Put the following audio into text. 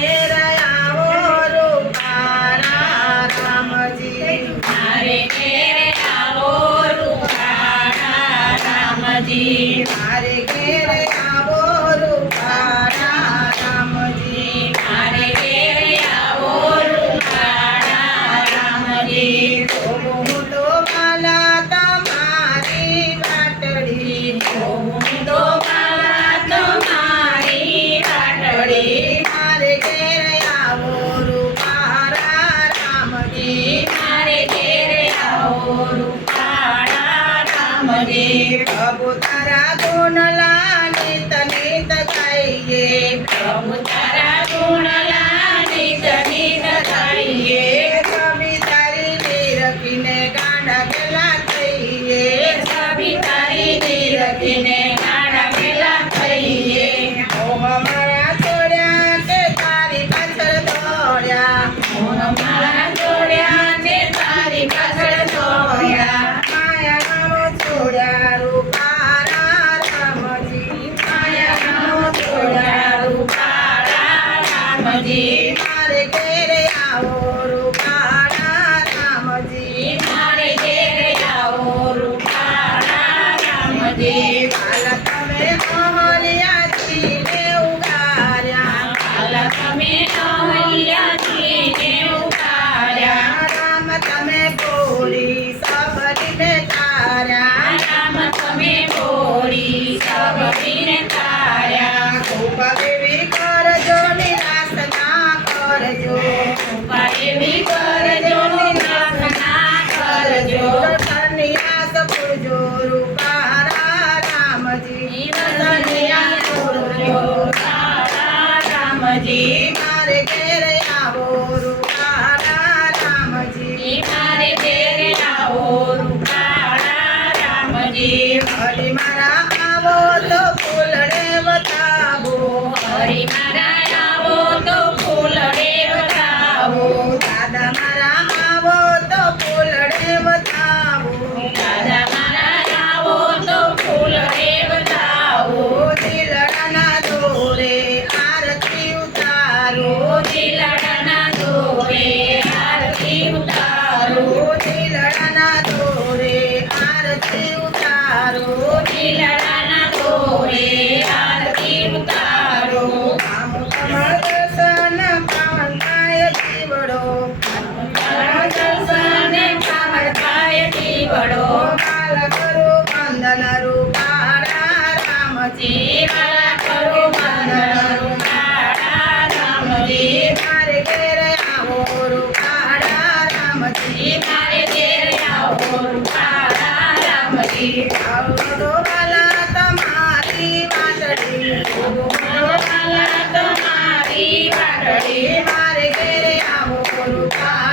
ઘેર આવો રૂપાળા રામજી મારે ઘેર આવો રૂપાળા રામજી મારે ઘેર આવો રૂપાળા રામજી મારે ઘેર આવો રૂપાળા રામજી હું તો વાલા તમારી વાટડી હું તો વાલા તમારી વાટડી મારે ઘેર આવો રૂપાળા રામજી મારે ઘેર આવો રૂપાળા રામજી પ્રભુ તારા ગુણલા નિત નિત ગાઈએ પ્રભુ તારા ગુણલા નિત નિત ગાઈએ કવિ તારી નિરખીને ગાંડા ગેલા થઈએ સભી તારી નિરખીને ગાડા મેલા થઈએ મોહ મારા છોડ્યા તે તારી પાછળ દોડ્યા મોહ મારા જોડ્યા ને તારી પાછળ દોડ્યા માયાનો છોડ્યા રૂપાળા રામજી માયાનો જોડ્યા રૂપાળા રામજી મારે ઘેર આવો રૂપાળા રામજી મારે ઘેર આવો રૂપાળા રામજી વાલા તમે અહલ્યાજીને ઉગાર્યા વાલા તમે અહલ્યાજીને ઉગાર્યા રામ તમે ગોરી સબરીને તાર્યા રામ તમે બોરી સબરીને તાર્યા કૃપા એવી કરજો નિરાશ ના કરજો કૃપા એવી કરજો પ્રાર્થના કરજો દર્શનની આસ પૂરજો રૂપાળા રામજી દર્શનિયા પૂરજો રૂપાળા રામજી મારે ઘેર આવો રૂપાળા રામજી મારે ઘેર આવો રૂપાળા રામજી હરી મારા આવો તો ફૂલડે બતાવો હરી મારા આવો તો ફૂલડે વધાવો દાદા મારા આવો તો ફૂલડે બતાવો દાદા મારા આવો તો ફૂલડે વધાવો દિલડાના દોરે આરતી ઉતારો દિલડાના દોરે આરતી ઉતારો દિલડાના દોરે આરતી ઉતારો દિલડાના દોરે આરતી ઉતારો આમ કમળ દર્શન પાવન થાય જીવડો દર્શને પાવન થાય જીવડો કાલ કરો વંદન રૂપાળા રામજી વાલા કરો વંદન રૂપાળા રામજી મારે ઘેર આવો રૂપાળા રામજી મારે ઘેર આવો રૂપાળા રામજી આવડો વાલા તમારી વાટડી વાલા તમારી વાટડી મારે ઘેર આવો રૂપાળા